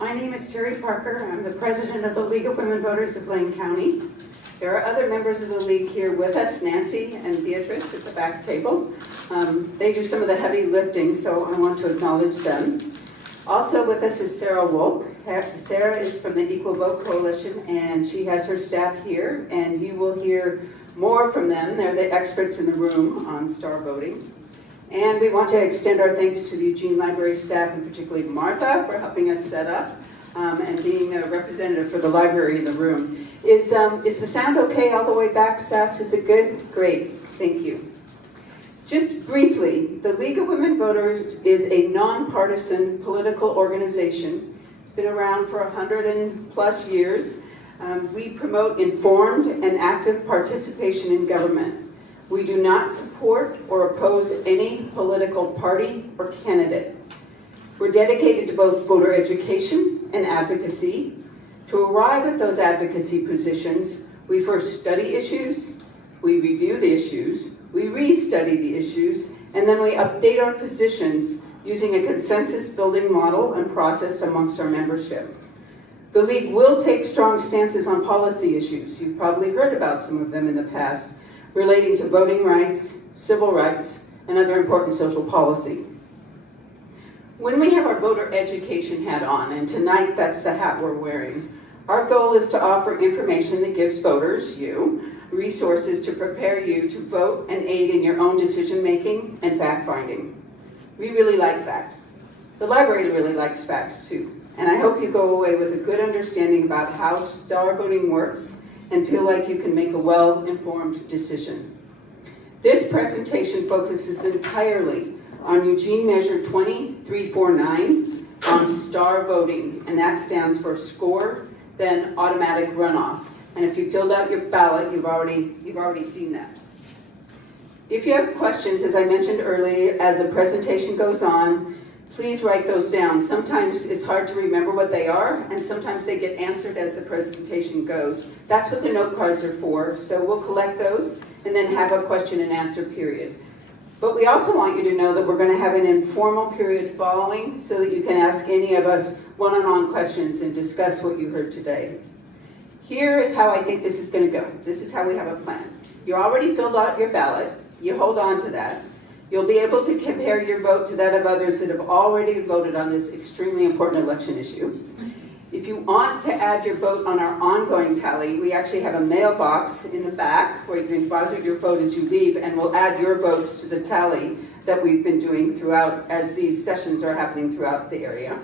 My name is Terry Parker. I'm the president of the League of Women Voters of Lane County. There are other members of the league here with us, Nancy and Beatrice at the back table. They do some of the heavy lifting, so I want to acknowledge them. Also with us is Sara Wolk. Sara is from the Equal Vote Coalition, and she has her staff here, and you will hear more from them. They're the experts in the room on star voting. And we want to extend our thanks to the Eugene Library staff, and particularly Martha, for helping us set up and being a representative for the library in the room. Is the sound okay all the way back, Sass? Is it good? Great, thank you. Just briefly, the League of Women Voters is a nonpartisan political organization. It's been around for 100+ years. We promote informed and active participation in government. We do not support or oppose any political party or candidate. We're dedicated to both voter education and advocacy. To arrive at those advocacy positions, we first study issues, we review the issues, we re-study the issues, and then we update our positions using a consensus-building model and process amongst our membership. The League will take strong stances on policy issues. You've probably heard about some of them in the past, relating to voting rights, civil rights, and other important social policy. When we have our voter education hat on, and tonight that's the hat we're wearing, our goal is to offer information that gives voters, you, resources to prepare you to vote and aid in your own decision-making and fact-finding. We really like facts. The library really likes facts too, and I hope you go away with a good understanding about how star voting works and feel like you can make a well-informed decision. This presentation focuses entirely on Eugene Measure 2349 on star voting, and that stands for score, then automatic runoff. And if you filled out your ballot, you've already seen that. If you have questions, as I mentioned earlier, as the presentation goes on, please write those down. Sometimes it's hard to remember what they are, and sometimes they get answered as the presentation goes. That's what the note cards are for, so we'll collect those and then have a question and answer period. But we also want you to know that we're going to have an informal period following so that you can ask any of us one-on-one questions and discuss what you heard today. Here is how I think this is going to go. This is how we have a plan. You already filled out your ballot. You hold on to that. You'll be able to compare your vote to that of others that have already voted on this extremely important election issue. If you want to add your vote on our ongoing tally, we actually have a mailbox in the back where you can deposit your vote as you leave, and we'll add your votes to the tally that we've been doing throughout as these sessions are happening throughout the area.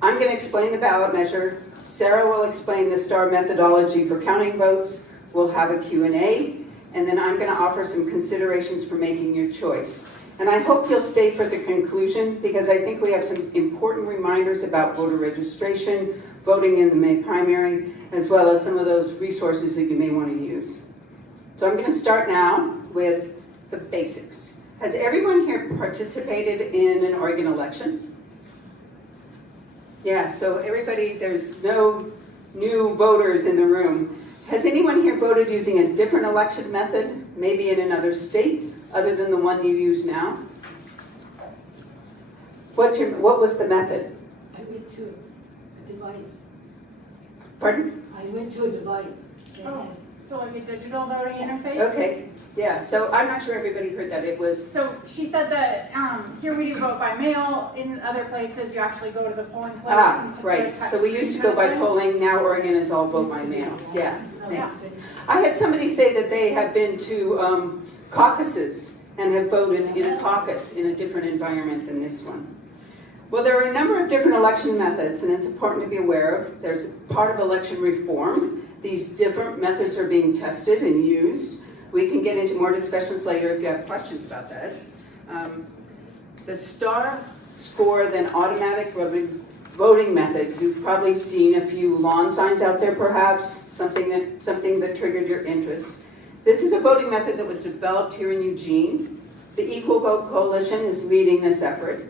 I'm going to explain the ballot measure. Sara will explain the star methodology for counting votes. We'll have a Q&A, and then I'm going to offer some considerations for making your choice. And I hope you'll stay for the conclusion, because I think we have some important reminders about voter registration, voting in the May primary, as well as some of those resources that you may want to use. So I'm going to start now with the basics. Has everyone here participated in an Oregon election? Yeah, so everybody, there's no new voters in the room. Has anyone here voted using a different election method, maybe in another state, other than the one you use now? What was the method? I went to a device. Pardon? I went to a device. Oh, so like a digital voting interface? Okay, yeah, so I'm not sure everybody heard that. It was, So she said that here we do vote by mail. In other places, you actually go to the polling place. And right. So we used to go by polling. Now Oregon is all vote by mail. Yeah, thanks. I had somebody say that they have been to caucuses and have voted in a caucus in a different environment than this one. Well, there are a number of different election methods, and it's important to be aware of. There's part of election reform. These different methods are being tested and used. We can get into more discussions later if you have questions about that. The star score, then automatic voting method. You've probably seen a few lawn signs out there, perhaps, something that triggered your interest. This is a voting method that was developed here in Eugene. The Equal Vote Coalition is leading this effort.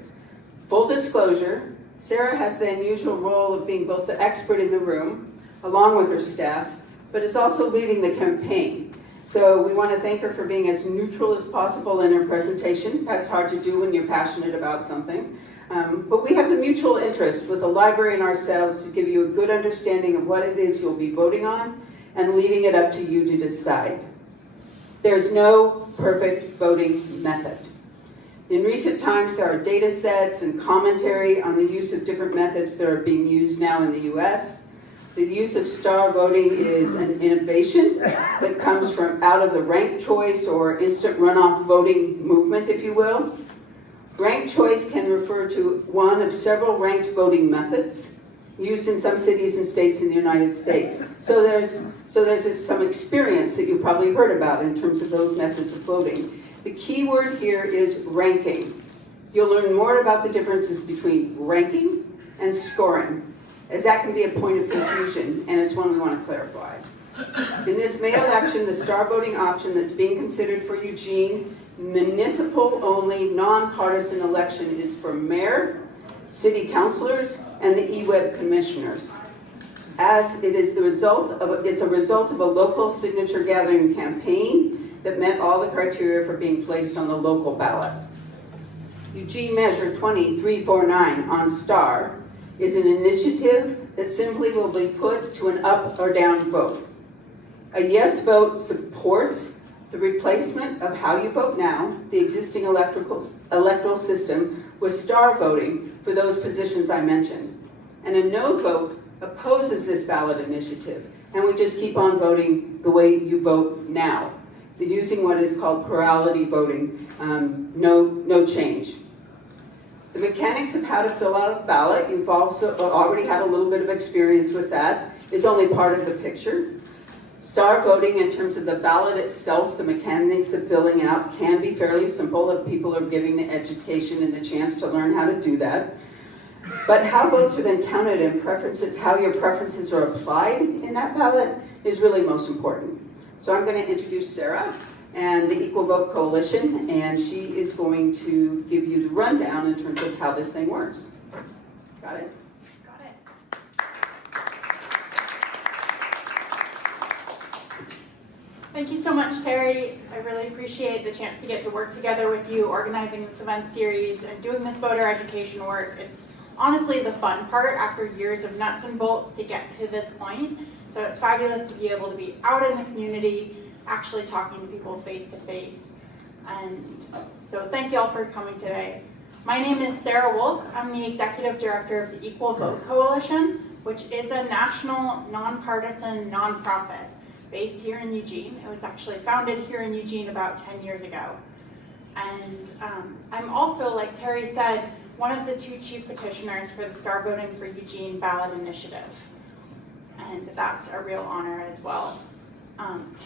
Full disclosure, Sara has the unusual role of being both the expert in the room, along with her staff, but is also leading the campaign. So we want to thank her for being as neutral as possible in her presentation. That's hard to do when you're passionate about something. But we have the mutual interest with the library and ourselves to give you a good understanding of what it is you'll be voting on and leaving it up to you to decide. There's no perfect voting method. In recent times, there are data sets and commentary on the use of different methods that are being used now in the US. The use of star voting is an innovation that comes from out of the ranked choice or instant runoff voting movement, if you will. Ranked choice can refer to one of several ranked voting methods used in some cities and states in the United States. So there's some experience that you probably heard about in terms of those methods of voting. The key word here is ranking. You'll learn more about the differences between ranking and scoring, as that can be a point of confusion, and it's one we want to clarify. In this mail action, the star voting option that's being considered for Eugene, municipal-only, nonpartisan election is for mayor, city councilors, and the EWEB commissioners. As it is it's a result of a local signature gathering campaign that met all the criteria for being placed on the local ballot. Eugene Measure 20349 on STAR is an initiative that simply will be put to an up or down vote. A yes vote supports the replacement of how you vote now, the existing electoral system, with star voting for those positions I mentioned. And a no vote opposes this ballot initiative, and we just keep on voting the way you vote now, using what is called plurality voting, no change. The mechanics of how to fill out a ballot, you've also already had a little bit of experience with that, is only part of the picture. Star voting in terms of the ballot itself, the mechanics of filling out can be fairly simple if people are giving the education and the chance to learn how to do that. But how votes are then counted and preferences, how your preferences are applied in that ballot is really most important. So I'm going to introduce Sara and the Equal Vote Coalition, and she is going to give you the rundown in terms of how this thing works. Got it? Got it. Thank you so much, Terry. I really appreciate the chance to get to work together with you, organizing this event series and doing this voter education work. It's honestly the fun part after years of nuts and bolts to get to this point. So it's fabulous to be able to be out in the community, actually talking to people face to face. And so thank you all for coming today. My name is Sara Wolk. I'm the Executive Director of the Equal Vote Coalition, which is a national, nonpartisan nonprofit based here in Eugene. It was actually founded here in Eugene about 10 years ago. And I'm also, like Terry said, one of the two chief petitioners for the Star Voting for Eugene ballot initiative. And that's a real honor as well.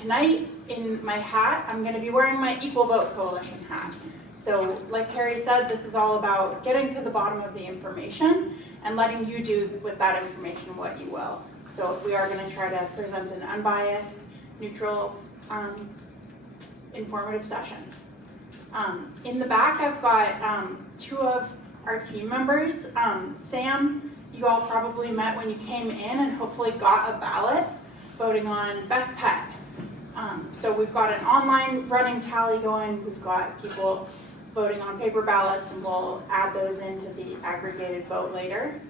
Tonight, in my hat, I'm going to be wearing my Equal Vote Coalition hat. So, like Terry said, this is all about getting to the bottom of the information and letting you do with that information what you will. So we are going to try to present an unbiased, neutral, informative session. In the back, I've got two of our team members. Sam, you all probably met when you came in and hopefully got a ballot voting on Best Pet. So we've got an online running tally going. We've got people voting on paper ballots, and we'll add those into the aggregated vote later.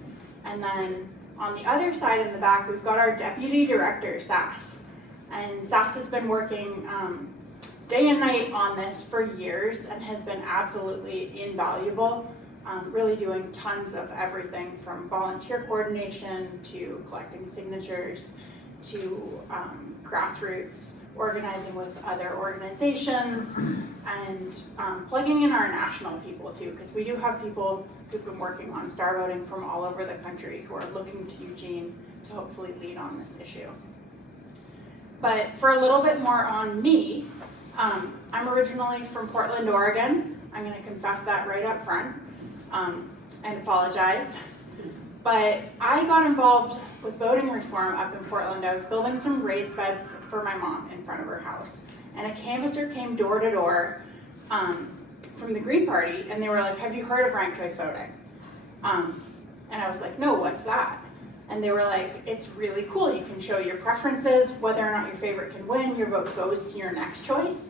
And then on the other side in the back, we've got our Deputy Director, Sass. And Sass has been working day and night on this for years and has been absolutely invaluable, really doing tons of everything from volunteer coordination to collecting signatures to grassroots organizing with other organizations and plugging in our national people too, because we do have people who've been working on star voting from all over the country who are looking to Eugene to hopefully lead on this issue. But for a little bit more on me, I'm originally from Portland, Oregon. I'm going to confess that right up front and apologize. But I got involved with voting reform up in Portland. I was building some raised beds for my mom in front of her house. And a canvasser came door to door from the Green Party, and they were like, "Have you heard of ranked choice voting?" And I was like, "No, what's that?" And they were like, "It's really cool. You can show your preferences, whether or not your favorite can win. Your vote goes to your next choice.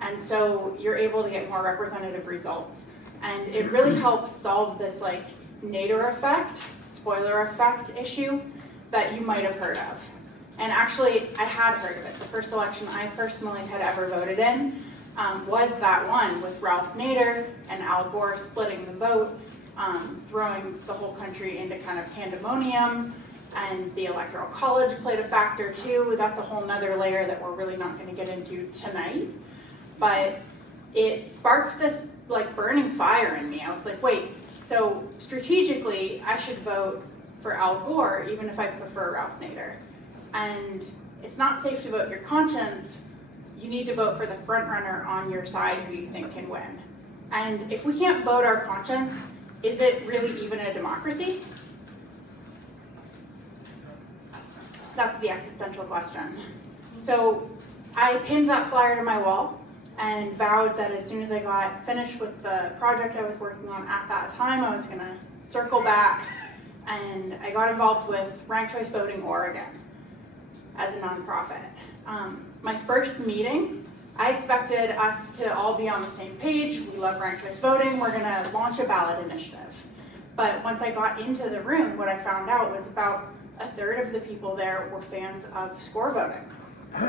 And so you're able to get more representative results." And it really helps solve this like nadir effect, spoiler effect issue that you might have heard of. And actually, I had heard of it. The first election I personally had ever voted in was that one with Ralph Nader and Al Gore splitting the vote, throwing the whole country into kind of pandemonium, and the Electoral College played a factor too. That's a whole nother layer that we're really not going to get into tonight. But it sparked this like burning fire in me. I was like, wait, so strategically, I should vote for Al Gore even if I prefer Ralph Nader. And it's not safe to vote your conscience. You need to vote for the front runner on your side who you think can win. And if we can't vote our conscience, is it really even a democracy? That's the existential question. So I pinned that flyer to my wall and vowed that as soon as I got finished with the project I was working on at that time, I was gonna circle back, and I got involved with Ranked Choice Voting Oregon as a nonprofit. My first meeting, I expected us to all be on the same page. We love ranked choice voting. We're gonna launch a ballot initiative. But once I got into the room, what I found out was about a third of the people there were fans of score voting.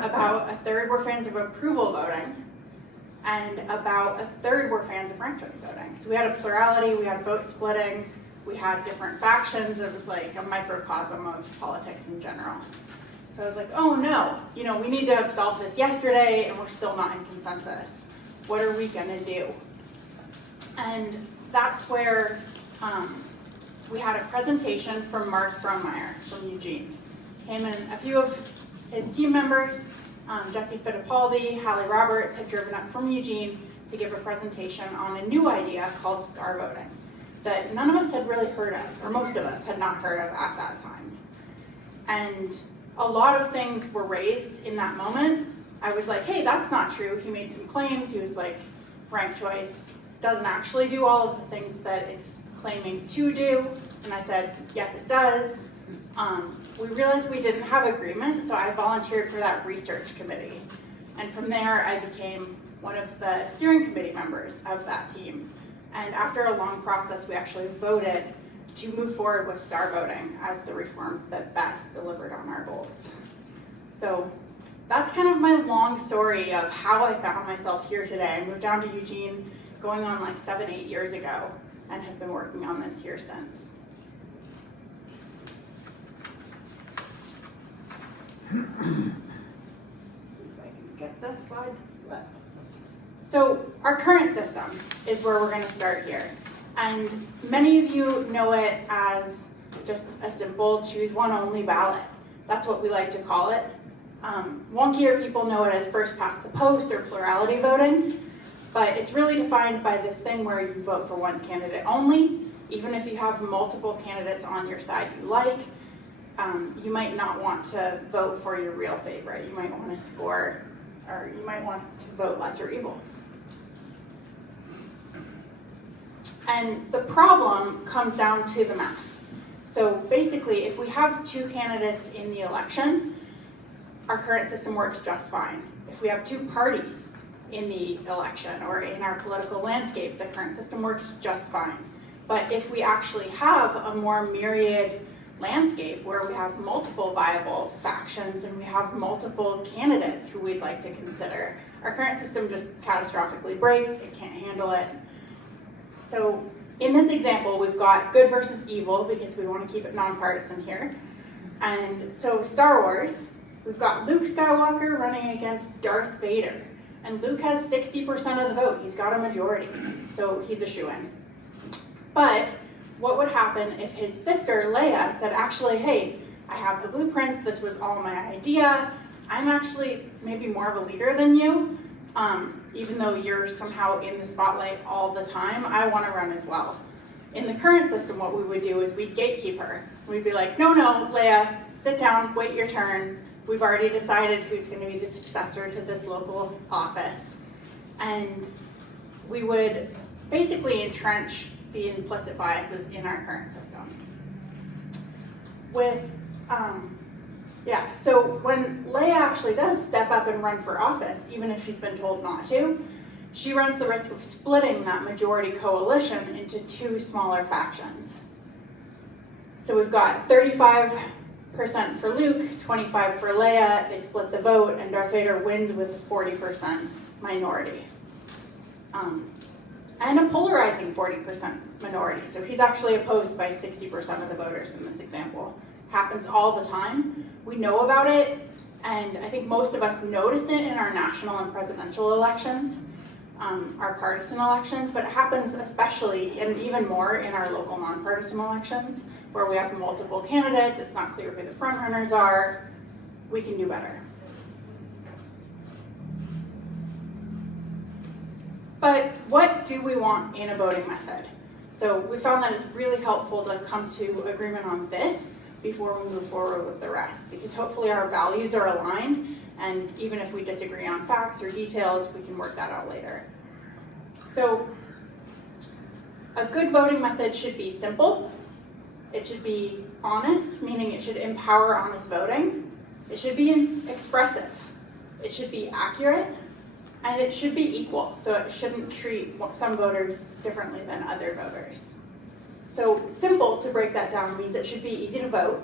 About a third were fans of approval voting. And about a third were fans of ranked choice voting. So we had a plurality, we had vote splitting, we had different factions. It was like a microcosm of politics in general. So I was like, oh no, we need to have solved this yesterday and we're still not in consensus. What are we gonna do? And that's where we had a presentation from Mark Brummeyer from Eugene. Him and a few of his team members, Jesse Fittipaldi, Hallie Roberts, had driven up from Eugene to give a presentation on a new idea called star voting that none of us had really heard of, or most of us had not heard of at that time. And a lot of things were raised in that moment. I was like, hey, that's not true. He made some claims. He was like, ranked choice doesn't actually do all of the things that it's claiming to do. And I said, yes, it does. We realized we didn't have agreement, so I volunteered for that research committee. And from there, I became one of the steering committee members of that team. And after a long process, we actually voted to move forward with star voting as the reform that best delivered on our goals. So that's kind of my long story of how I found myself here today. I moved down to Eugene going on like 7-8 years ago and have been working on this here since. See if I can get this slide to flip. So our current system is where we're going to start here. And many of you know it as just a simple choose one only ballot. That's what we like to call it. Wonkier people know it as first past the post or plurality voting, but it's really defined by this thing where you vote for one candidate only. Even if you have multiple candidates on your side you like, you might not want to vote for your real favorite. You might want to score, or you might want to vote lesser evil. And the problem comes down to the math. So basically, if we have two candidates in the election, our current system works just fine. If we have two parties in the election or in our political landscape, the current system works just fine. But if we actually have a more myriad landscape where we have multiple viable factions and we have multiple candidates who we'd like to consider, our current system just catastrophically breaks, it can't handle it. So in this example, we've got good versus evil because we want to keep it nonpartisan here. And so Star Wars, we've got Luke Skywalker running against Darth Vader. And Luke has 60% of the vote. He's got a majority. So he's a shoo-in. But what would happen if his sister, Leia, said, actually, hey, I have the blueprints. This was all my idea. I'm actually maybe more of a leader than you. Even though you're somehow in the spotlight all the time, I want to run as well. In the current system, what we would do is we'd gatekeep her. We'd be like, no, Leia, sit down, wait your turn. We've already decided who's going to be the successor to this local office. And we would basically entrench the implicit biases in our current system. So when Leia actually does step up and run for office, even if she's been told not to, she runs the risk of splitting that majority coalition into two smaller factions. So we've got 35% for Luke, 25% for Leia, they split the vote, and Darth Vader wins with a 40% minority. And a polarizing 40% minority, so he's actually opposed by 60% of the voters in this example. Happens all the time. We know about it, and I think most of us notice it in our national and presidential elections, our partisan elections, but it happens especially and even more in our local nonpartisan elections, where we have multiple candidates, it's not clear who the front runners are. We can do better. But what do we want in a voting method? So we found that it's really helpful to come to agreement on this before we move forward with the rest, because hopefully our values are aligned, and even if we disagree on facts or details, we can work that out later. So a good voting method should be simple. It should be honest, meaning it should empower honest voting. It should be expressive. It should be accurate. And it should be equal, so it shouldn't treat some voters differently than other voters. So simple, to break that down, means it should be easy to vote,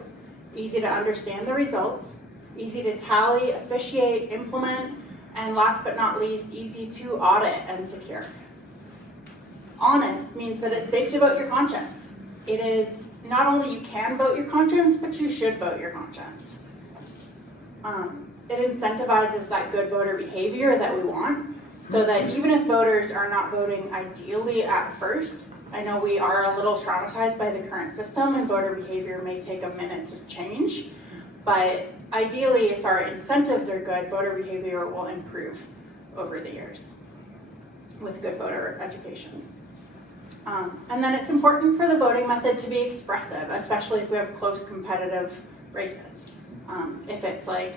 easy to understand the results, easy to tally, officiate, implement, and last but not least, easy to audit and secure. Honest means that it's safe to vote your conscience. It is not only you can vote your conscience, but you should vote your conscience. It incentivizes that good voter behavior that we want, so that even if voters are not voting ideally at first, I know we are a little traumatized by the current system and voter behavior may take a minute to change, but ideally if our incentives are good, voter behavior will improve over the years with good voter education. And then it's important for the voting method to be expressive, especially if we have close competitive races. If it's like,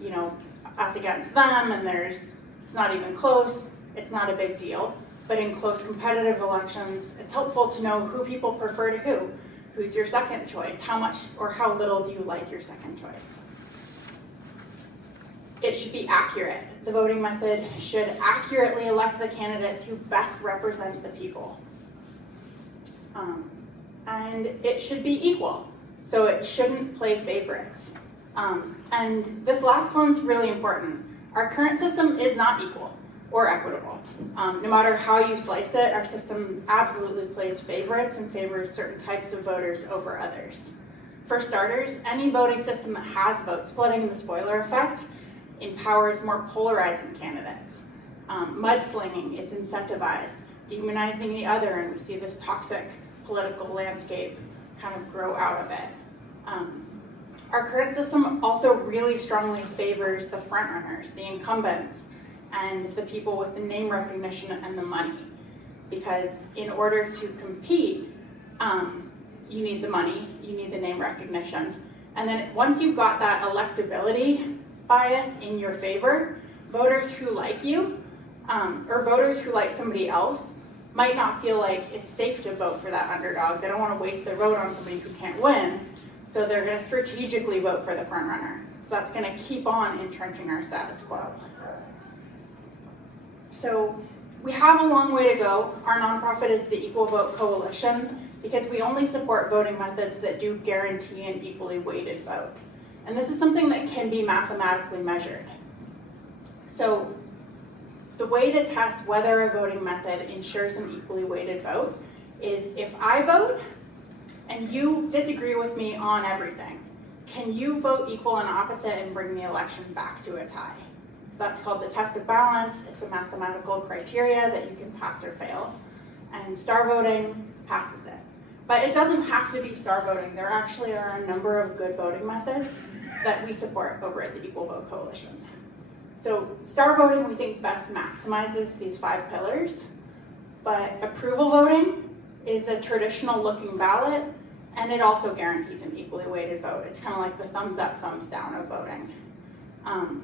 you know, us against them and it's not even close, it's not a big deal. But in close competitive elections, it's helpful to know who people prefer to who. Who's your second choice? How much or how little do you like your second choice? It should be accurate. The voting method should accurately elect the candidates who best represent the people. And it should be equal, so it shouldn't play favorites. And this last one's really important. Our current system is not equal or equitable. No matter how you slice it, our system absolutely plays favorites and favors certain types of voters over others. For starters, any voting system that has vote splitting and the spoiler effect empowers more polarizing candidates. Mudslinging is incentivized, demonizing the other, and we see this toxic political landscape kind of grow out of it. Our current system also really strongly favors the frontrunners, the incumbents, and the people with the name recognition and the money. Because in order to compete, you need the money, you need the name recognition. And then once you've got that electability bias in your favor, voters who like you, or voters who like somebody else, might not feel like it's safe to vote for that underdog. They don't want to waste their vote on somebody who can't win. So they're going to strategically vote for the front runner. So that's going to keep on entrenching our status quo. So we have a long way to go. Our nonprofit is the Equal Vote Coalition because we only support voting methods that do guarantee an equally weighted vote. And this is something that can be mathematically measured. So the way to test whether a voting method ensures an equally weighted vote is if I vote and you disagree with me on everything, can you vote equal and opposite and bring the election back to a tie? So that's called the test of balance. It's a mathematical criteria that you can pass or fail. And star voting passes it. But it doesn't have to be star voting. There actually are a number of good voting methods that we support over at the Equal Vote Coalition. So star voting, we think, best maximizes these 5 pillars. But approval voting is a traditional looking ballot, and it also guarantees an equally weighted vote. It's kind of like the thumbs up, thumbs down of voting.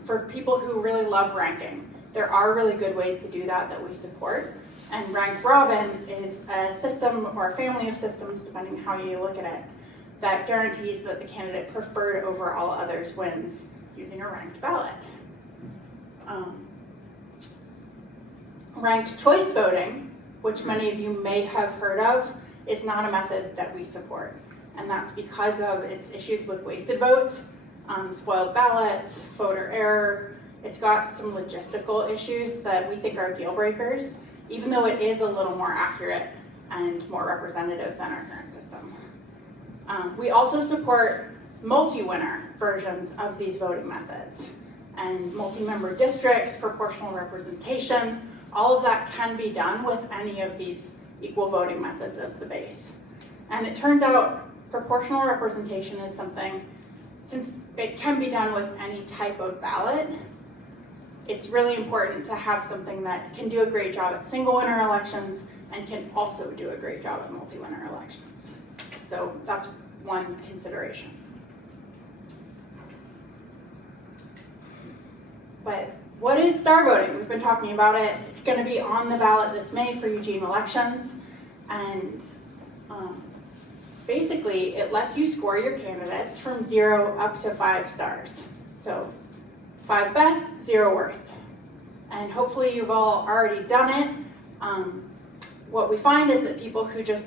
For people who really love ranking, there are really good ways to do that we support. And rank robin is a system or a family of systems, depending on how you look at it, that guarantees that the candidate preferred over all others wins using a ranked ballot. Ranked choice voting, which many of you may have heard of, is not a method that we support. And that's because of its issues with wasted votes, spoiled ballots, voter error. It's got some logistical issues that we think are deal breakers, even though it is a little more accurate and more representative than our current system. We also support multi-winner versions of these voting methods. And multi-member districts, proportional representation, all of that can be done with any of these equal voting methods as the base. And it turns out proportional representation is something, since it can be done with any type of ballot, it's really important to have something that can do a great job at single winner elections and can also do a great job at multi-winner elections. So that's one consideration. But what is star voting? We've been talking about it. It's going to be on the ballot this May for Eugene elections. And basically, it lets you score your candidates from 0 up to 5 stars. So 5 best, 0 worst. And hopefully you've all already done it. What we find is that people who just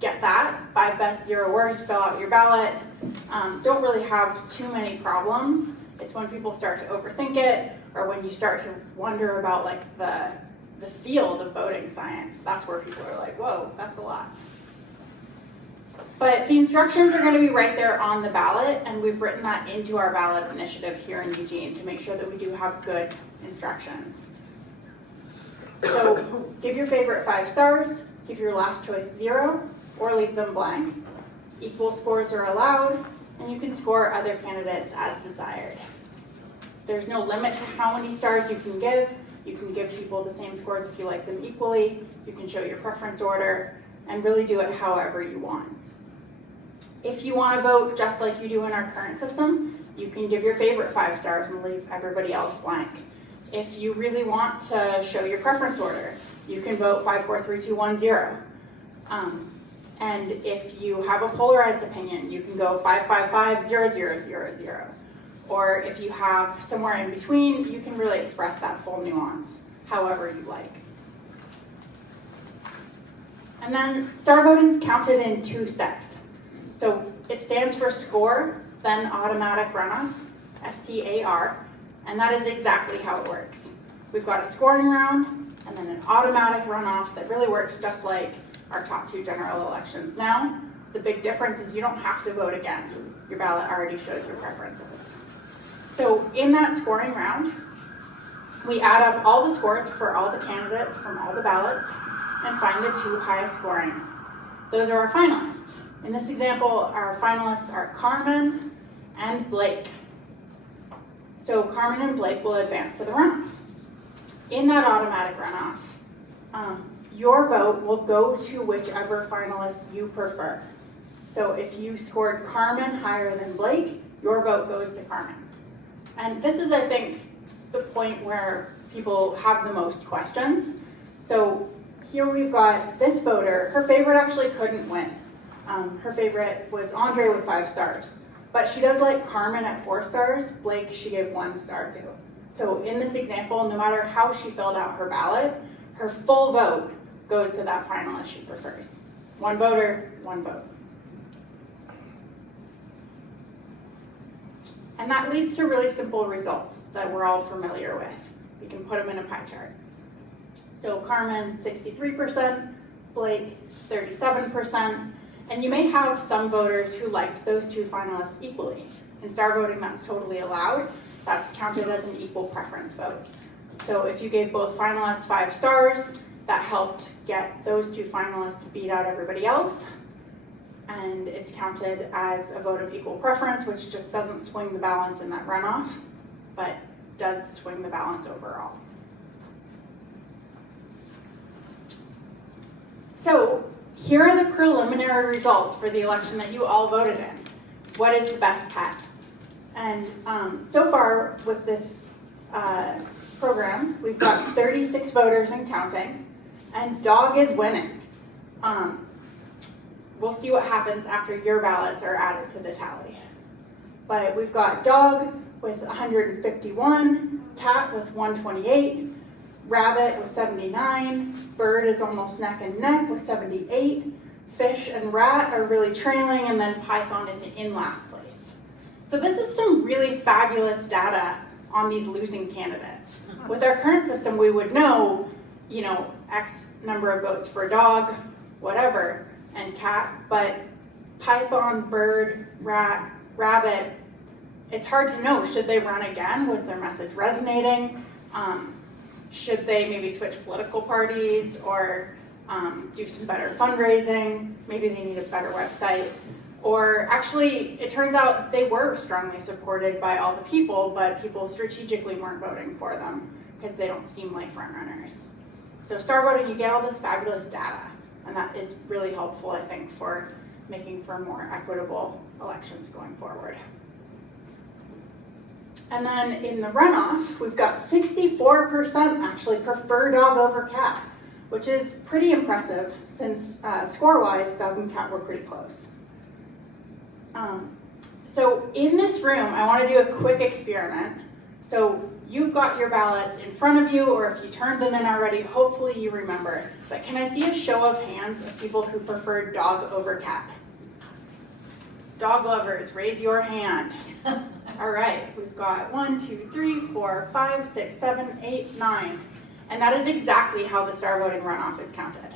get that, 5 best, 0 worst, fill out your ballot, don't really have too many problems. It's when people start to overthink it, or when you start to wonder about like the field of voting science, that's where people are like, whoa, that's a lot. But the instructions are going to be right there on the ballot, and we've written that into our ballot initiative here in Eugene to make sure that we do have good instructions. So give your favorite 5 stars, give your last choice 0, or leave them blank. Equal scores are allowed, and you can score other candidates as desired. There's no limit to how many stars you can give. You can give people the same scores if you like them equally. You can show your preference order and really do it however you want. If you want to vote just like you do in our current system, you can give your favorite 5 stars and leave everybody else blank. If you really want to show your preference order, you can vote 5, 4, 3, 2, 1, 0. And if you have a polarized opinion, you can go 5, 5, 5, 0, 0, 0, 0. Or if you have somewhere in between, you can really express that full nuance however you like. And then star voting is counted in 2 steps. So it stands for score, then automatic runoff, STAR, and that is exactly how it works. We've got a scoring round and then an automatic runoff that really works just like our top 2 general elections. Now, the big difference is you don't have to vote again. Your ballot already shows your preferences. So in that scoring round, we add up all the scores for all the candidates from all the ballots and find the 2 highest scoring. Those are our finalists. In this example, our finalists are Carmen and Blake. So Carmen and Blake will advance to the runoff. In that automatic runoff, your vote will go to whichever finalist you prefer. So if you scored Carmen higher than Blake, your vote goes to Carmen. And this is, I think, the point where people have the most questions. So here we've got this voter. Her favorite actually couldn't win. Her favorite was Andre with 5 stars. But she does like Carmen at 4 stars. Blake, she gave 1 star to. So in this example, no matter how she filled out her ballot, her full vote goes to that finalist she prefers. 1 voter, 1 vote. And that leads to really simple results that we're all familiar with. We can put them in a pie chart. So Carmen, 63%, Blake, 37%, and you may have some voters who liked those 2 finalists equally. In star voting, that's totally allowed. That's counted as an equal preference vote. So if you gave both finalists 5 stars, that helped get those 2 finalists to beat out everybody else. And it's counted as a vote of equal preference, which just doesn't swing the balance in that runoff, but does swing the balance overall. So here are the preliminary results for the election that you all voted in. What is the best pet? And so far with this program, we've got 36 voters and counting, and dog is winning. We'll see what happens after your ballots are added to the tally. But we've got dog with 151, cat with 128, Rabbit with 79. Bird is almost neck and neck with 78. Fish and rat are really trailing, and then python is in last place. So this is some really fabulous data on these losing candidates. With our current system, we would know, X number of votes for dog, whatever, and cat, but python, bird, rat, rabbit, it's hard to know. Should they run again? Was their message resonating? Should they maybe switch political parties or do some better fundraising? Maybe they need a better website. Or actually, it turns out they were strongly supported by all the people, but people strategically weren't voting for them because they don't seem like front runners. So star voting, you get all this fabulous data, and that is really helpful, I think, for making for more equitable elections going forward. And then in the runoff, we've got 64% actually prefer dog over cat, which is pretty impressive since score-wise, dog and cat were pretty close. So in this room, I want to do a quick experiment. So you've got your ballots in front of you, or if you turned them in already, hopefully you remember. But can I see a show of hands of people who prefer dog over cat? Dog lovers, raise your hand. All right, we've got 1, 2, 3, 4, 5, 6, 7, 8, 9. And that is exactly how the star voting runoff is counted.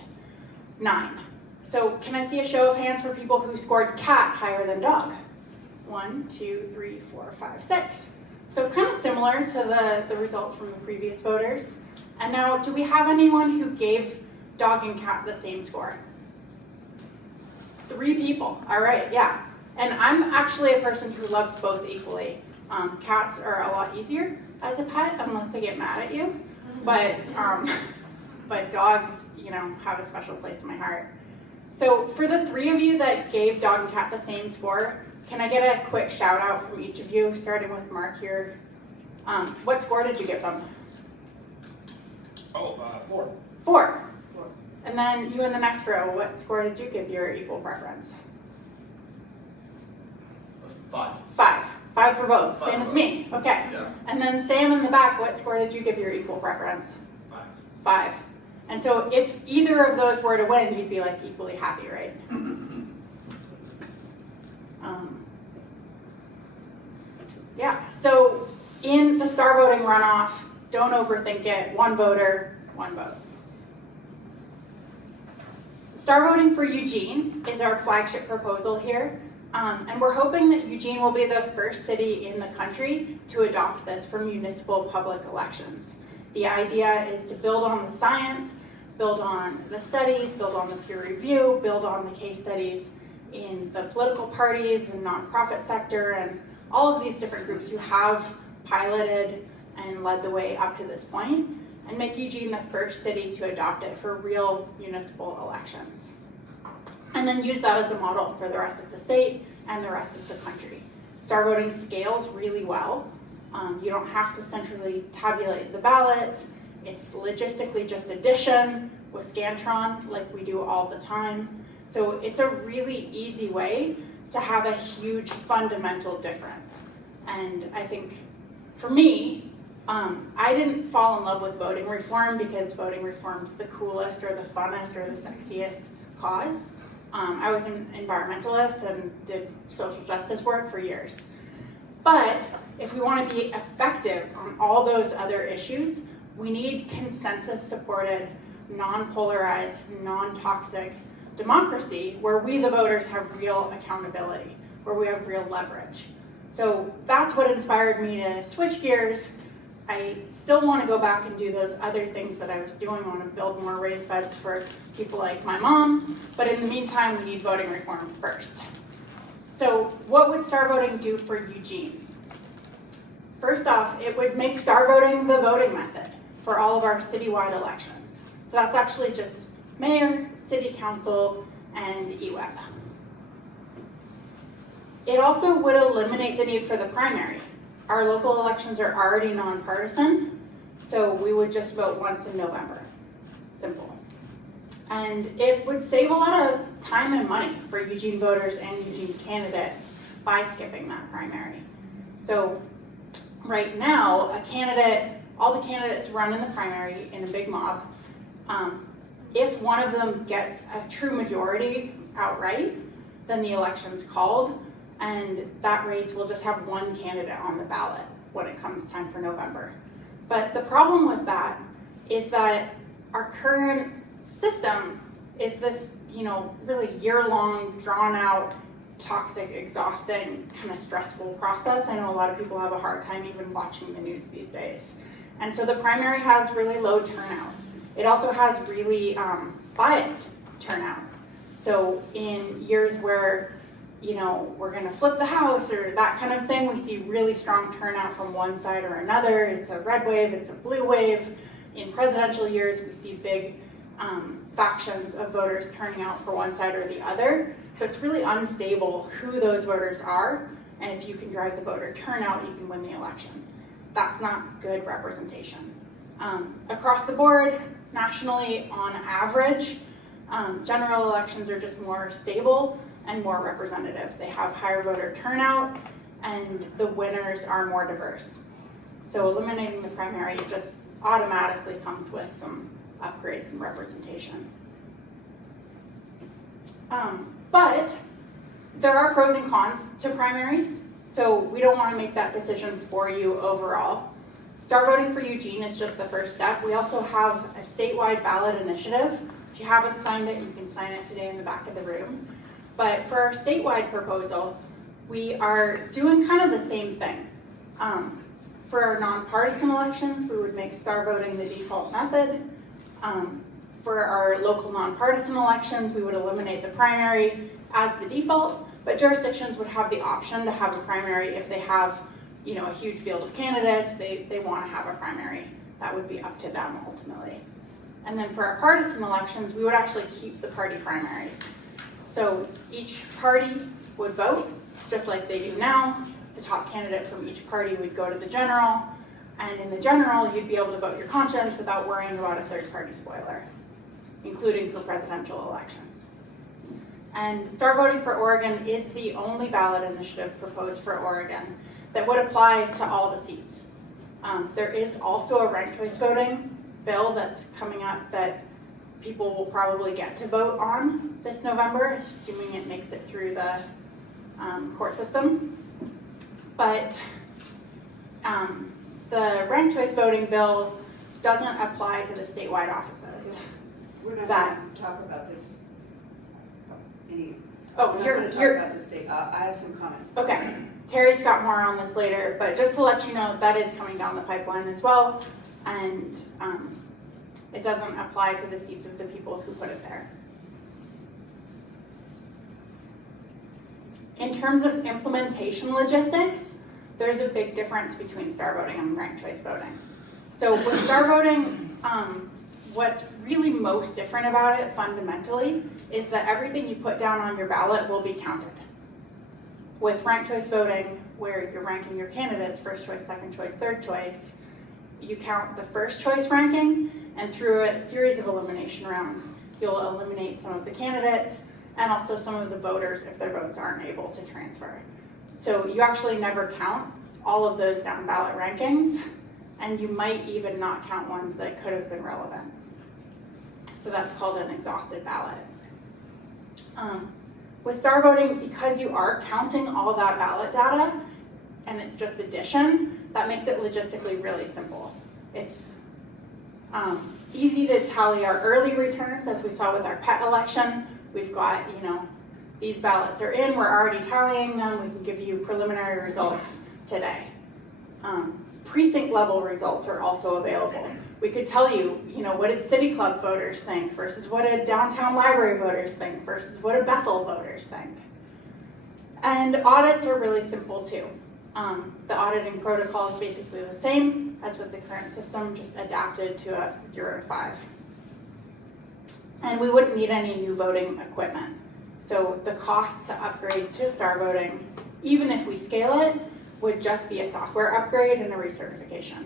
9. So can I see a show of hands for people who scored cat higher than dog? 1, 2, 3, 4, 5, 6. So kind of similar to the results from the previous voters. And now, do we have anyone who gave dog and cat the same score? 3 people. All right, yeah. And I'm actually a person who loves both equally. Cats are a lot easier as a pet unless they get mad at you. But dogs, have a special place in my heart. So for the 3 of you that gave dog and cat the same score, can I get a quick shout out from each of you, starting with Mark here? What score did you give them? 4. 4. And then you in the next row, what score did you give your equal preference? 5. 5. 5 for both, 5 same for as me. Okay. Yeah. And then Sam in the back, what score did you give your equal preference? 5. 5. And so if either of those were to win, you'd be like equally happy, right? Yeah, so in the star voting runoff, don't overthink it. 1 voter, 1 vote. Star voting for Eugene is our flagship proposal here. And we're hoping that Eugene will be the first city in the country to adopt this for municipal public elections. The idea is to build on the science, build on the studies, build on the peer review, build on the case studies in the political parties and nonprofit sector and all of these different groups who have piloted and led the way up to this point, and make Eugene the first city to adopt it for real municipal elections. And then use that as a model for the rest of the state and the rest of the country. Star voting scales really well. You don't have to centrally tabulate the ballots. It's logistically just addition with Scantron like we do all the time. So it's a really easy way to have a huge fundamental difference. And I think for me, I didn't fall in love with voting reform because voting reform's the coolest or the funnest or the sexiest cause. I was an environmentalist and did social justice work for years. But if we want to be effective on all those other issues, we need consensus-supported, non-polarized, non-toxic democracy where we, the voters, have real accountability, where we have real leverage. So that's what inspired me to switch gears. I still want to go back and do those other things that I was doing. I want to build more raised beds for people like my mom, but in the meantime, we need voting reform first. So what would star voting do for Eugene? First off, it would make star voting the voting method for all of our citywide elections. So that's actually just mayor, city council, and EWEB. It also would eliminate the need for the primary. Our local elections are already nonpartisan, so we would just vote once in November. Simple. And it would save a lot of time and money for Eugene voters and Eugene candidates by skipping that primary. So right now, a candidate all the candidates run in the primary in a big mob. If one of them gets a true majority outright, then the election's called, and that race will just have one candidate on the ballot when it comes time for November. But the problem with that is that our current system is this, really year-long, drawn-out, toxic, exhausting, kind of stressful process. I know a lot of people have a hard time even watching the news these days. And so the primary has really low turnout. It also has really biased turnout. So in years where, we're gonna flip the House or that kind of thing, we see really strong turnout from one side or another. It's a red wave, it's a blue wave. In presidential years, we see big factions of voters turning out for one side or the other. So it's really unstable who those voters are, and if you can drive the voter turnout, you can win the election. That's not good representation. Across the board, nationally, on average, general elections are just more stable and more representative. They have higher voter turnout, and the winners are more diverse. So eliminating the primary just automatically comes with some upgrades in representation. But there are pros and cons to primaries, so we don't want to make that decision for you overall. Start voting for Eugene is just the first step. We also have a statewide ballot initiative. If you haven't signed it, you can sign it today in the back of the room. But for our statewide proposal, we are doing kind of the same thing. For our nonpartisan elections, we would make star voting the default method. For our local nonpartisan elections, we would eliminate the primary as the default, but jurisdictions would have the option to have a primary if they have, a huge field of candidates, they want to have a primary. That would be up to them ultimately. And then for our partisan elections, we would actually keep the party primaries. So each party would vote, just like they do now. The top candidate from each party would go to the general, and in the general, you'd be able to vote your conscience without worrying about a third-party spoiler, including for presidential elections. And star voting for Oregon is the only ballot initiative proposed for Oregon that would apply to all the seats. There is also a ranked choice voting bill that's coming up that people will probably get to vote on this November, assuming it makes it through the court system. But the ranked choice voting bill doesn't apply to the statewide offices. We're not That- going to talk about this. Oh, We're not you're going to talk about the state. I have some comments. okay. Terry's got more on this later, but just to let you know, that is coming down the pipeline as well, and it doesn't apply to the seats of the people who put it there. In terms of implementation logistics, there's a big difference between star voting and ranked choice voting. So with star voting, what's really most different about it fundamentally is that everything you put down on your ballot will be counted. With ranked choice voting, where you're ranking your candidates, first choice, second choice, third choice, you count the first choice ranking, and through a series of elimination rounds, you'll eliminate some of the candidates and also some of the voters if their votes aren't able to transfer. So you actually never count all of those down ballot rankings, and you might even not count ones that could have been relevant. So that's called an exhausted ballot. With star voting, because you are counting all that ballot data, and it's just addition, that makes it logistically really simple. It's easy to tally our early returns, as we saw with our pet election. We've got, these ballots are in, we're already tallying them, we can give you preliminary results today. Precinct level results are also available. We could tell you, what did City Club voters think versus what did downtown library voters think versus what did Bethel voters think. And audits are really simple too. The auditing protocol is basically the same as with the current system, just adapted to a 0 to 5. And we wouldn't need any new voting equipment. So the cost to upgrade to star voting, even if we scale it, would just be a software upgrade and a recertification.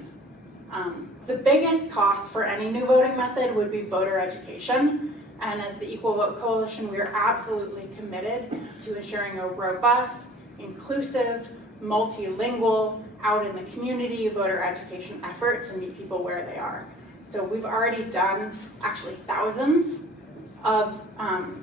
The biggest cost for any new voting method would be voter education. And as the Equal Vote Coalition, we are absolutely committed to ensuring a robust, inclusive, multilingual, out in the community voter education effort to meet people where they are. So we've already done actually thousands of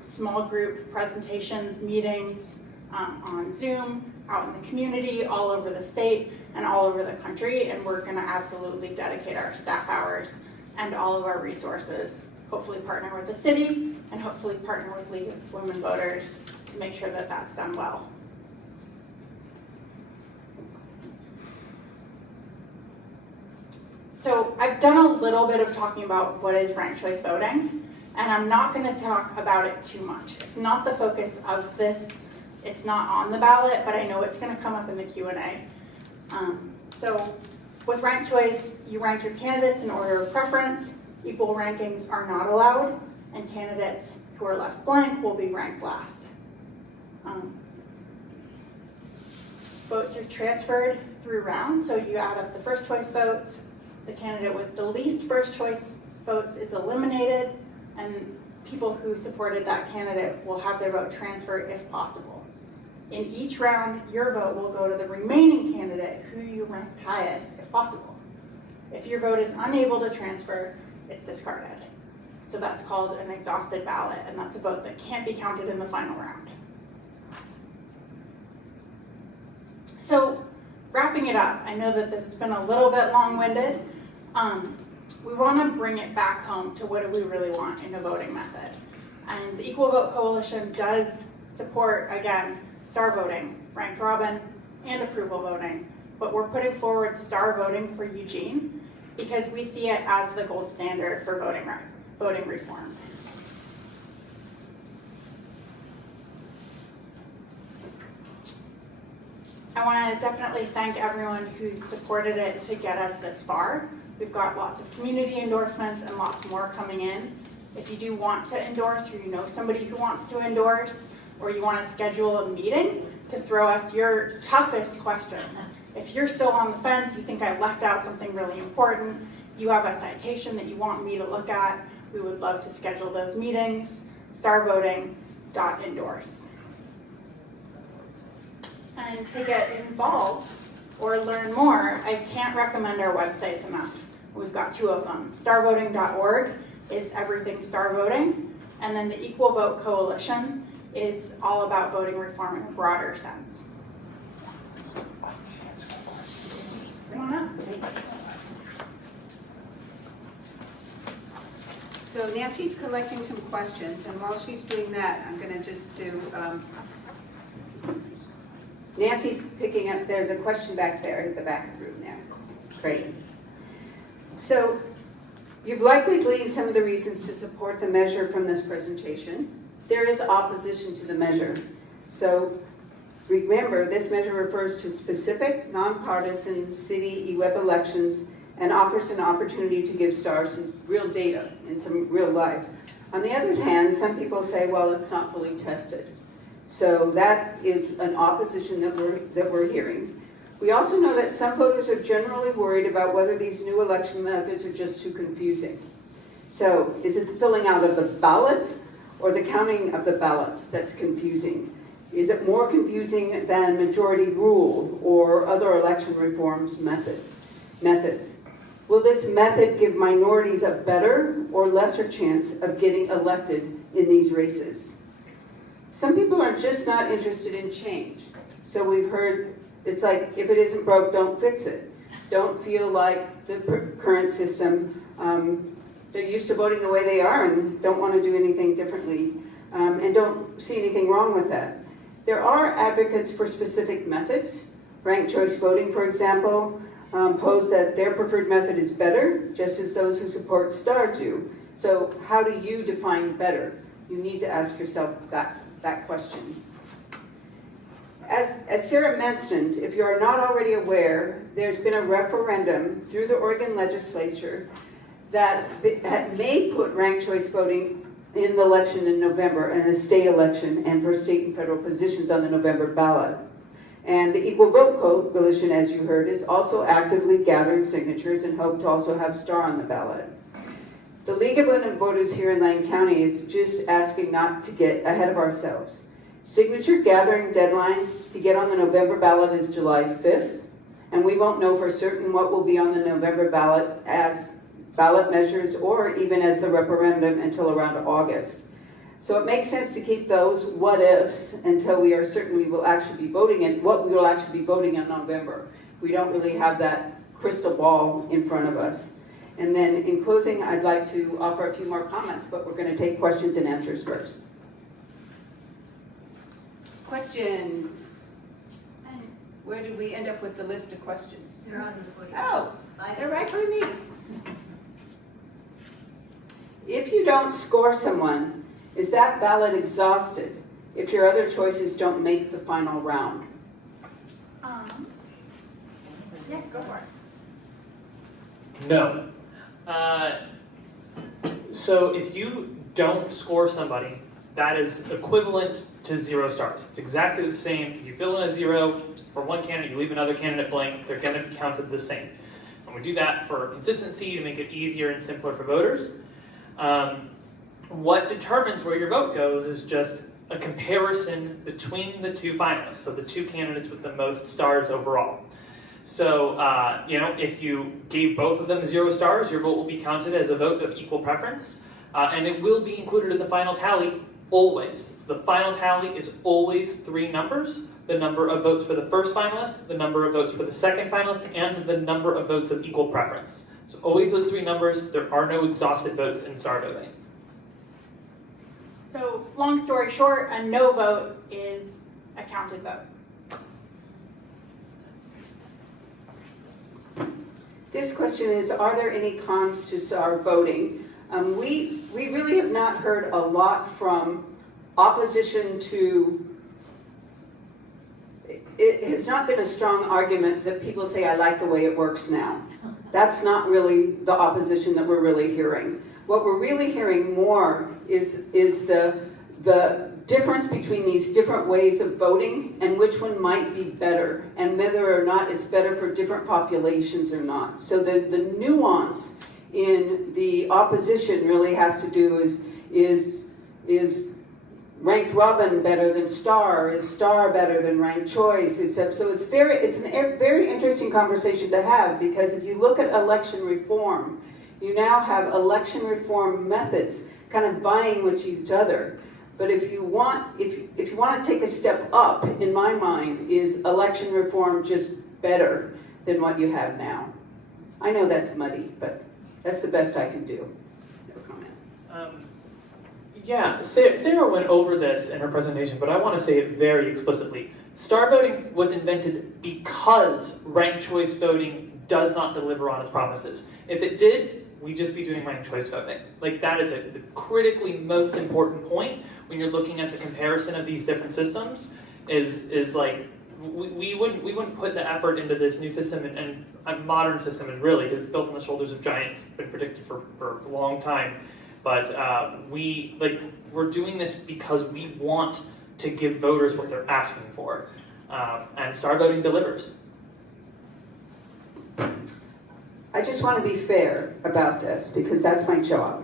small group presentations, meetings on Zoom, out in the community, all over the state and all over the country, and we're gonna absolutely dedicate our staff hours and all of our resources, hopefully partner with the city and hopefully partner with League of Women Voters to make sure that that's done well. So I've done a little bit of talking about what is ranked choice voting, and I'm not going to talk about it too much. It's not the focus of this. It's not on the ballot, but I know it's going to come up in the Q&A. So with ranked choice, you rank your candidates in order of preference. Equal rankings are not allowed, and candidates who are left blank will be ranked last. Votes are transferred through rounds, so you add up the first choice votes. The candidate with the least first choice votes is eliminated, and people who supported that candidate will have their vote transferred if possible. In each round, your vote will go to the remaining candidate who you ranked highest if possible. If your vote is unable to transfer, it's discarded. So that's called an exhausted ballot, and that's a vote that can't be counted in the final round. So wrapping it up, I know that this has been a little bit long-winded. We want to bring it back home to what do we really want in a voting method. And the Equal Vote Coalition does support, again, star voting, ranked robin, and approval voting. But we're putting forward star voting for Eugene because we see it as the gold standard for voting reform. I want to definitely thank everyone who's supported it to get us this far. We've got lots of community endorsements and lots more coming in. If you do want to endorse, or you know somebody who wants to endorse, or you want to schedule a meeting to throw us your toughest questions. If you're still on the fence, you think I left out something really important, you have a citation that you want me to look at, we would love to schedule those meetings. starvoting.endorse. And to get involved or learn more, I can't recommend our websites enough. We've got two of them. Starvoting.org is everything star voting, and then the Equal Vote Coalition is all about voting reform in a broader sense. Come on up. Thanks. So Nancy's collecting some questions, and while she's doing that, I'm going to just do, Nancy's picking up, there's a question back there at the back of the room there. Great. So you've likely gleaned some of the reasons to support the measure from this presentation. There is opposition to the measure. So remember, this measure refers to specific, nonpartisan city EWEB elections and offers an opportunity to give stars some real data in some real life. On the other hand, some people say, well, it's not fully tested. So that is an opposition that we're hearing. We also know that some voters are generally worried about whether these new election methods are just too confusing. So is it the filling out of the ballot or the counting of the ballots that's confusing? Is it more confusing than majority rule or other election reforms methods? Will this method give minorities a better or lesser chance of getting elected in these races? Some people are just not interested in change. So we've heard, it's like, if it isn't broke, don't fix it. Don't feel like the current system, they're used to voting the way they are and don't want to do anything differently, and don't see anything wrong with that. There are advocates for specific methods. Ranked choice voting, for example, pose that their preferred method is better, just as those who support STAR do. So how do you define better? You need to ask yourself that question. As Sara mentioned, if you are not already aware, there's been a referendum through the Oregon legislature that may put ranked choice voting in the election in November, and a state election, and for state and federal positions on the November ballot. And the Equal Vote Coalition, as you heard, is also actively gathering signatures and hope to also have STAR on the ballot. The League of Women Voters here in Lane County is just asking not to get ahead of ourselves. Signature gathering deadline to get on the November ballot is July 5th, And we won't know for certain what will be on the November ballot as ballot measures or even as the referendum until around August. So it makes sense to keep those what ifs until we are certain we will actually be voting in what we will actually be voting in November. We don't really have that crystal ball in front of us. And then in closing, I'd like to offer a few more comments, but we're going to take questions and answers first. Questions? And where did we end up with the list of questions? They're on the podium. Oh, they're right for me. If you don't score someone, is that ballot exhausted if your other choices don't make the final round? Yeah, go for it. No. So if you don't score somebody, that is equivalent to 0 stars. It's exactly the same. If you fill in a 0 for one candidate, you leave another candidate blank, they're going to be counted the same. And we do that for consistency to make it easier and simpler for voters. What determines where your vote goes is just a comparison between the two finalists, so the two candidates with the most stars overall. So, if you gave both of them 0 stars, your vote will be counted as a vote of equal preference, and it will be included in the final tally always. So the final tally is always 3 numbers: the number of votes for the first finalist, the number of votes for the second finalist, and the number of votes of equal preference. So always those 3 numbers. There are no exhausted votes in star voting. So, long story short, a no vote is a counted vote. This question is, are there any cons to star voting? We really have not heard a lot from opposition to, it has not been a strong argument that people say, I like the way it works now. That's not really the opposition that we're really hearing. What we're really hearing more is the difference between these different ways of voting and which one might be better, and whether or not it's better for different populations or not. So the nuance in the opposition really has to do is ranked robin better than star? Is star better than ranked choice? So it's a very interesting conversation to have, because if you look at election reform, you now have election reform methods kind of vying with each other. But if you want to take a step up, in my mind, is election reform just better than what you have now? I know that's muddy, but that's the best I can do. No comment. Yeah, Sarah went over this in her presentation, but I want to say it very explicitly. Star voting was invented because ranked choice voting does not deliver on its promises. If it did, we'd just be doing ranked choice voting. Like, that is the critically most important point when you're looking at the comparison of these different systems, is like, we wouldn't put the effort into this new system and a modern system, and really, because it's built on the shoulders of giants, been predicted for a long time. But we're doing this because we want to give voters what they're asking for, and star voting delivers. I just want to be fair about this, because that's my job,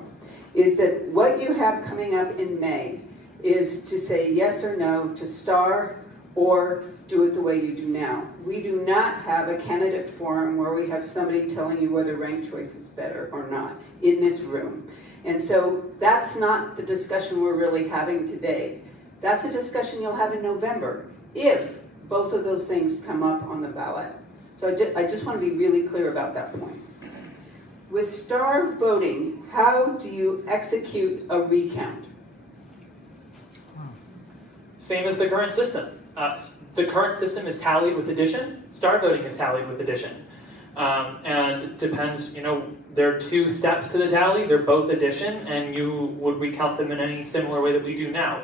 is that what you have coming up in May is to say yes or no to star or do it the way you do now. We do not have a candidate forum where we have somebody telling you whether ranked choice is better or not in this room. And so that's not the discussion we're really having today. That's a discussion you'll have in November if both of those things come up on the ballot. So I just want to be really clear about that point. With star voting, how do you execute a recount? Same as the current system. The current system is tallied with addition. Star voting is tallied with addition. And depends, there are 2 steps to the tally. They're both addition, and you would recount them in any similar way that we do now.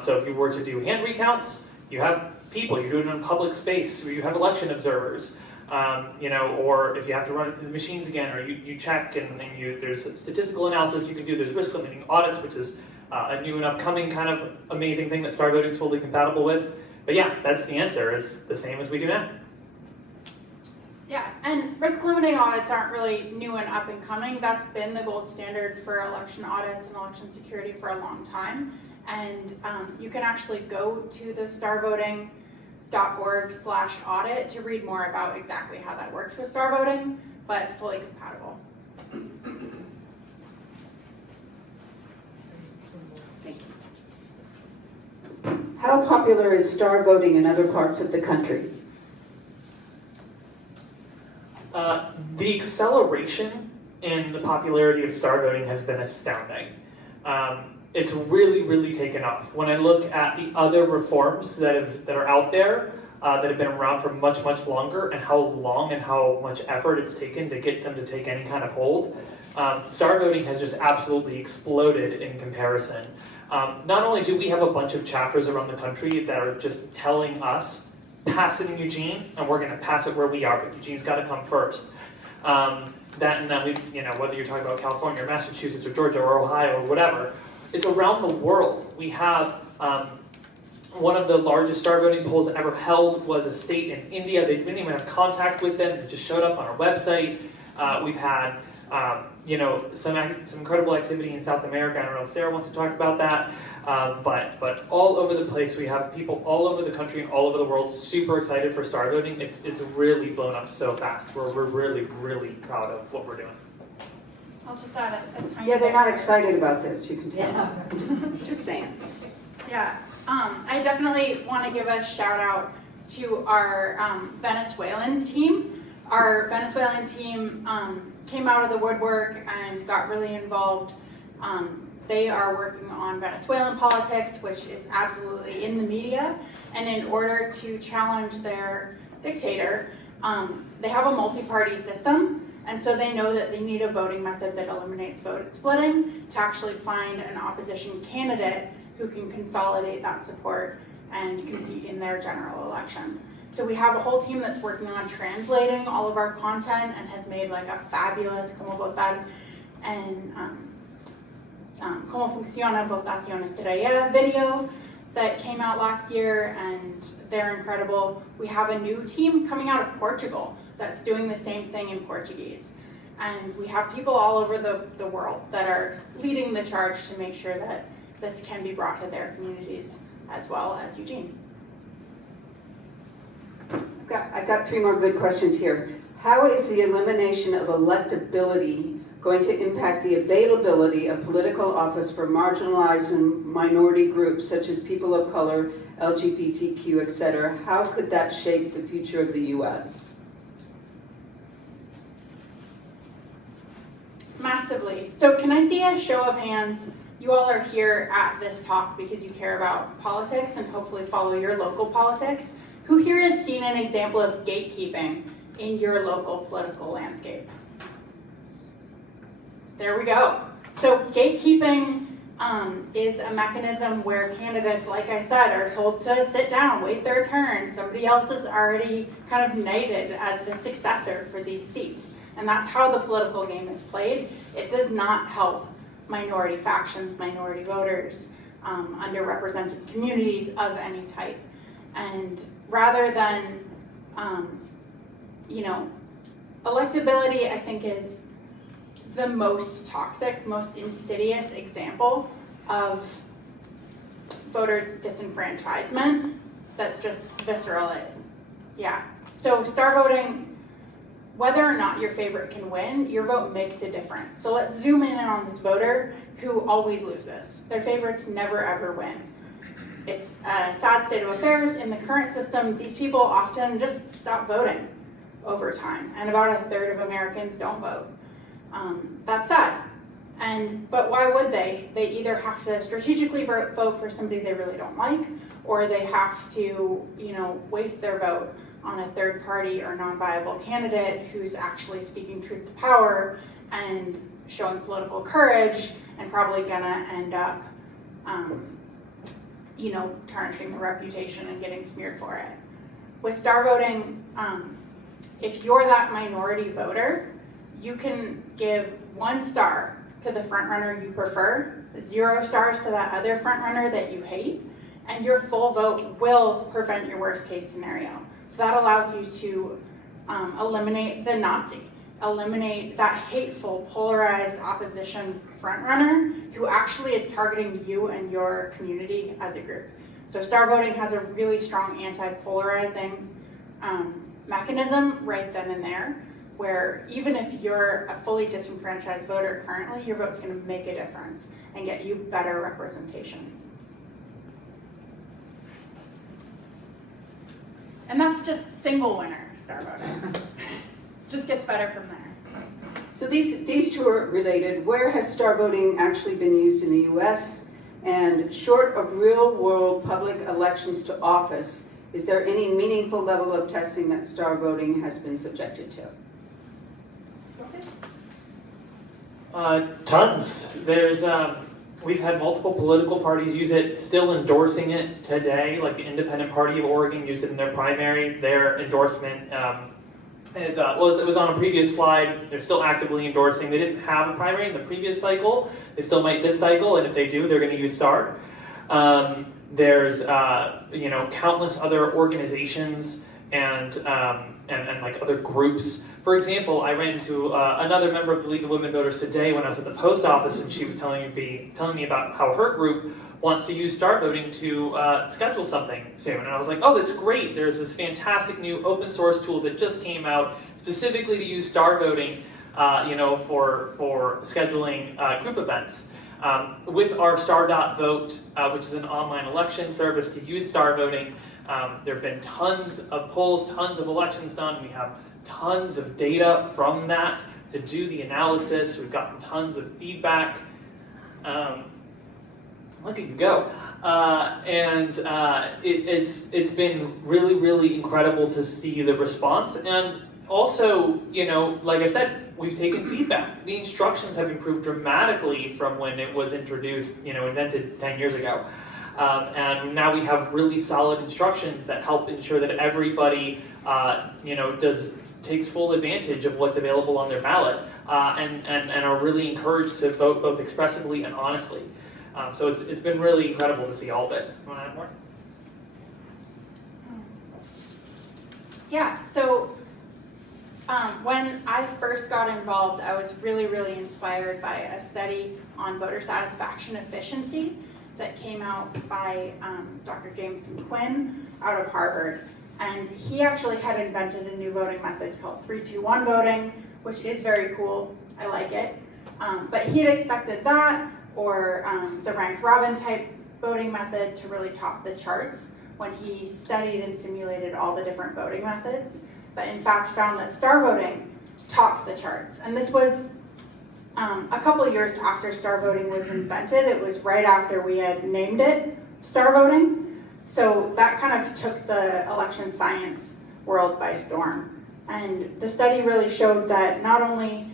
So if you were to do hand recounts, you have people, you do it in a public space, where you have election observers, or if you have to run it through the machines again, or you check, and there's statistical analysis you can do, there's risk limiting audits, which is a new and upcoming kind of amazing thing that star voting is fully compatible with. But yeah, that's the answer, is the same as we do now. Yeah, and risk limiting audits aren't really new and up and coming. That's been the gold standard for election audits and election security for a long time. And you can actually go to the star voting eweborg.org/audit to read more about exactly how that works with star voting, but fully compatible. How popular is star voting in other parts of the country? The acceleration in the popularity of star voting has been astounding. It's really, really taken off. When I look at the other reforms that are out there, that have been around for much, much longer, and how long and how much effort it's taken to get them to take any kind of hold, star voting has just absolutely exploded in comparison. Not only do we have a bunch of chapters around the country that are just telling us, pass it in Eugene, and we're going to pass it where we are, but Eugene's got to come first. That and then we, whether you're talking about California or Massachusetts or Georgia or Ohio or whatever, it's around the world. We have one of the largest star voting polls ever held was a state in India. They didn't even have contact with them. It just showed up on our website. We've had some incredible activity in South America. I don't know if Sara wants to talk about that. But all over the place, we have people all over the country and all over the world super excited for star voting. It's really blown up so fast. We're really, really proud of what we're doing. I'll just add a tiny Yeah, they're bit not here. excited about this, you can tell. Yeah. Just saying. Yeah, I definitely want to give a shout out to our Venezuelan team. Our Venezuelan team came out of the woodwork and got really involved. They are working on Venezuelan politics, which is absolutely in the media. And in order to challenge their dictator, they have a multi-party system. And so they know that they need a voting method that eliminates vote splitting to actually find an opposition candidate who can consolidate that support and compete in their general election. So we have a whole team that's working on translating all of our content and has made like a fabulous Como Votar and Como Funciona Votaciones Today video that came out last year, and they're incredible. We have a new team coming out of Portugal that's doing the same thing in Portuguese. And we have people all over the world that are leading the charge to make sure that this can be brought to their communities as well as Eugene. I've got 3 more good questions here. How is the elimination of electability going to impact the availability of political office for marginalized and minority groups such as people of color, LGBTQ, etc.? How could that shape the future of the U.S.? Massively. So can I see a show of hands? You all are here at this talk because you care about politics and hopefully follow your local politics. Who here has seen an example of gatekeeping in your local political landscape? There we go. So gatekeeping is a mechanism where candidates, like I said, are told to sit down, wait their turn. Somebody else is already kind of knighted as the successor for these seats. And that's how the political game is played. It does not help minority factions, minority voters, underrepresented communities of any type. And rather than, electability, I think, is the most toxic, most insidious example of voters' disenfranchisement that's just visceral. Yeah. So star voting, whether or not your favorite can win, your vote makes a difference. So let's zoom in on this voter who always loses. Their favorites never ever win. It's a sad state of affairs. In the current system, these people often just stop voting over time, and about 1/3 of Americans don't vote. That's sad. But why would they? They either have to strategically vote for somebody they really don't like, or they have to, waste their vote on a third party or non-viable candidate who's actually speaking truth to power and showing political courage and probably gonna end up, tarnishing the reputation and getting smeared for it. With star voting, if you're that minority voter, you can give 1 star to the front runner you prefer, 0 stars to that other front runner that you hate, and your full vote will prevent your worst case scenario. So that allows you to eliminate the Nazi, eliminate that hateful, polarized opposition frontrunner who actually is targeting you and your community as a group. So star voting has a really strong anti-polarizing mechanism right then and there, where even if you're a fully disenfranchised voter currently, your vote's going to make a difference and get you better representation. And that's just single winner star voting. Just gets better from there. So these two are related. Where has star voting actually been used in the US? And short of real-world public elections to office, is there any meaningful level of testing that star voting has been subjected to? Tons. There's we've had multiple political parties use it, still endorsing it today. Like the Independent Party of Oregon used it in their primary. Their endorsement it was on a previous slide. They're still actively endorsing. They didn't have a primary in the previous cycle. They still might this cycle, and if they do, they're going to use STAR. There's countless other organizations and like other groups. For example, I ran into another member of the League of Women Voters today when I was at the post office, and she was telling me about how her group wants to use star voting to schedule something soon. And I was like, oh, that's great. There's this fantastic new open source tool that just came out specifically to use star voting, for scheduling group events. With our star.vote, which is an online election service to use star voting, there have been tons of polls, tons of elections done. We have tons of data from that to do the analysis. We've gotten tons of feedback. Look at you go. It's been really, really incredible to see the response. And also, like I said, we've taken feedback. The instructions have improved dramatically from when it was introduced, invented 10 years ago. And now we have really solid instructions that help ensure that everybody, takes full advantage of what's available on their ballot, and are really encouraged to vote both expressively and honestly. So it's been really incredible to see all of it. You want to add more? Yeah, so when I first got involved, I was really, really inspired by a study on voter satisfaction efficiency that came out by Dr. Jameson Quinn out of Harvard. And he actually had invented a new voting method called 3-2-1 voting, which is very cool. I like it. But he had expected that or the ranked robin type voting method to really top the charts when he studied and simulated all the different voting methods, but in fact found that star voting topped the charts. And this was a couple of years after star voting was invented. It was right after we had named it star voting. So that kind of took the election science world by storm. And the study really showed that not only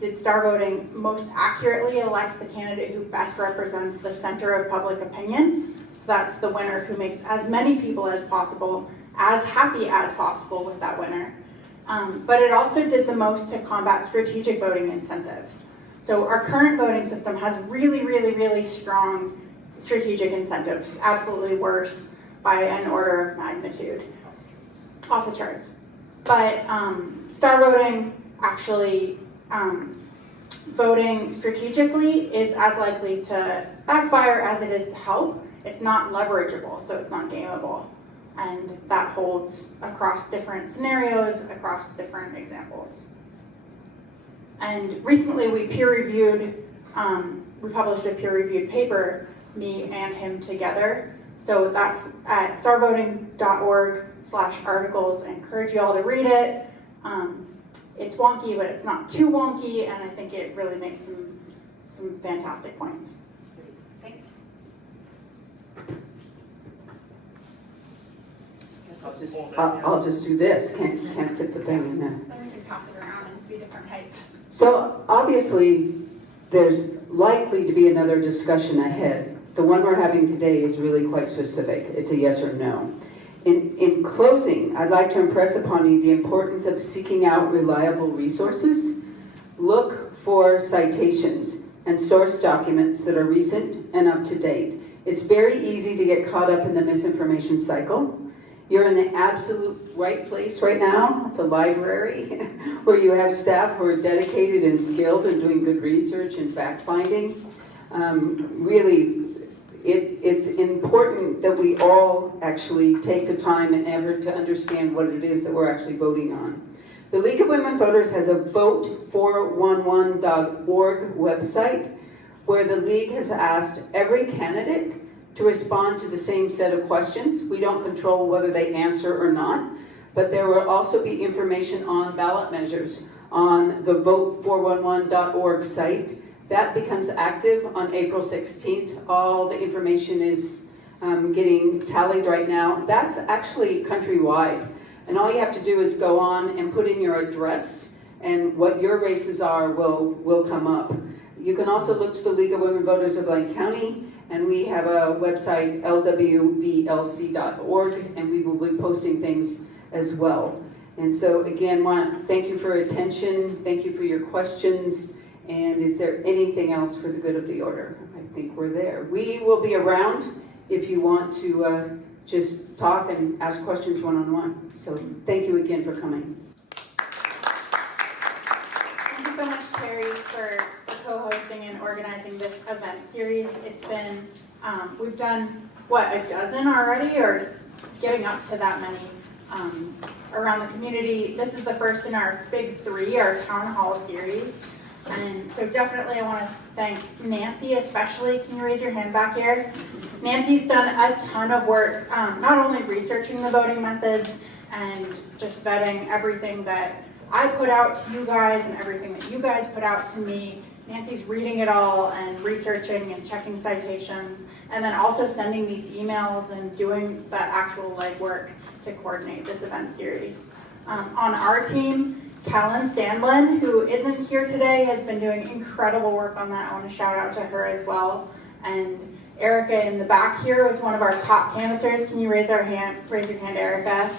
did star voting most accurately elect the candidate who best represents the center of public opinion, so that's the winner who makes as many people as possible as happy as possible with that winner, but it also did the most to combat strategic voting incentives. So our current voting system has really, really, really strong strategic incentives, absolutely worse by an order of magnitude, off the charts. But star voting, actually voting strategically, is as likely to backfire as it is to help. It's not leverageable, so it's not gameable. And that holds across different scenarios, across different examples. And recently we published a peer-reviewed paper, me and him together. So that's at starvoting.org/articles. I encourage you all to read it. It's wonky, but it's not too wonky, and I think it really makes some fantastic points. Thanks. I'll just do this. Can't fit the thing in there. Then we can pass it around and do different heights. So obviously, there's likely to be another discussion ahead. The one we're having today is really quite specific. It's a yes or no. In closing, I'd like to impress upon you the importance of seeking out reliable resources. Look for citations and source documents that are recent and up to date. It's very easy to get caught up in the misinformation cycle. You're in the absolute right place right now, the library, where you have staff who are dedicated and skilled and doing good research and fact-finding. Really, it's important that we all actually take the time and effort to understand what it is that we're actually voting on. The League of Women Voters has a vote411.org website where the League has asked every candidate to respond to the same set of questions. We don't control whether they answer or not, but there will also be information on ballot measures on the vote411.org site. That becomes active on April 16th. All the information is getting tallied right now. That's actually countrywide. And all you have to do is go on and put in your address, and what your races are will come up. You can also look to the League of Women Voters of Lane County, and we have a website, lwvlc.org, and we will be posting things as well. And so again, want to thank you for your attention, thank you for your questions, and is there anything else for the good of the order? I think we're there. We will be around if you want to just talk and ask questions one-on-one. So thank you again for coming. Thank you so much, Terry, for co-hosting and organizing this event series. It's been, we've done, what, a dozen already, or getting up to that many around the community. This is the first in our big three, our town hall series. And so definitely I want to thank Nancy especially. Can you raise your hand back here? Nancy's done a ton of work, not only researching the voting methods and just vetting everything that I put out to you guys and everything that you guys put out to me. Nancy's reading it all and researching and checking citations, and then also sending these emails and doing that actual legwork to coordinate this event series. On our team, Callan Stanlin, who isn't here today, has been doing incredible work on that. I want to shout out to her as well. And Erica in the back here was one of our top canvassers. Can you raise your hand, Erica?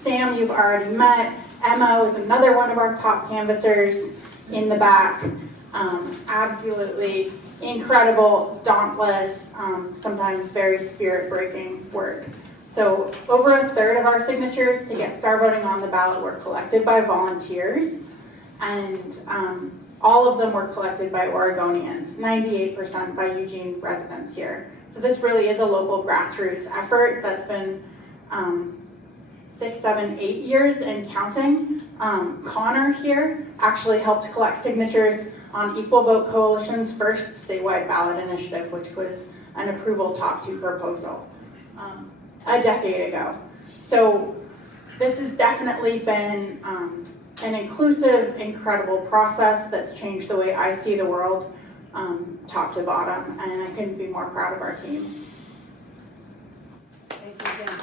Sam, you've already met. Emma was another one of our top canvassers in the back. Absolutely incredible, dauntless, sometimes very spirit-breaking work. So over a third of our signatures to get star voting on the ballot were collected by volunteers, and all of them were collected by Oregonians, 98% by Eugene residents here. So this really is a local grassroots effort that's been 6, 7, 8 years and counting. Connor here actually helped collect signatures on Equal Vote Coalition's first statewide ballot initiative, which was an approval top 2 proposal a decade ago. So this has definitely been an inclusive, incredible process that's changed the way I see the world, top to bottom, and I couldn't be more proud of our team. Thank you again.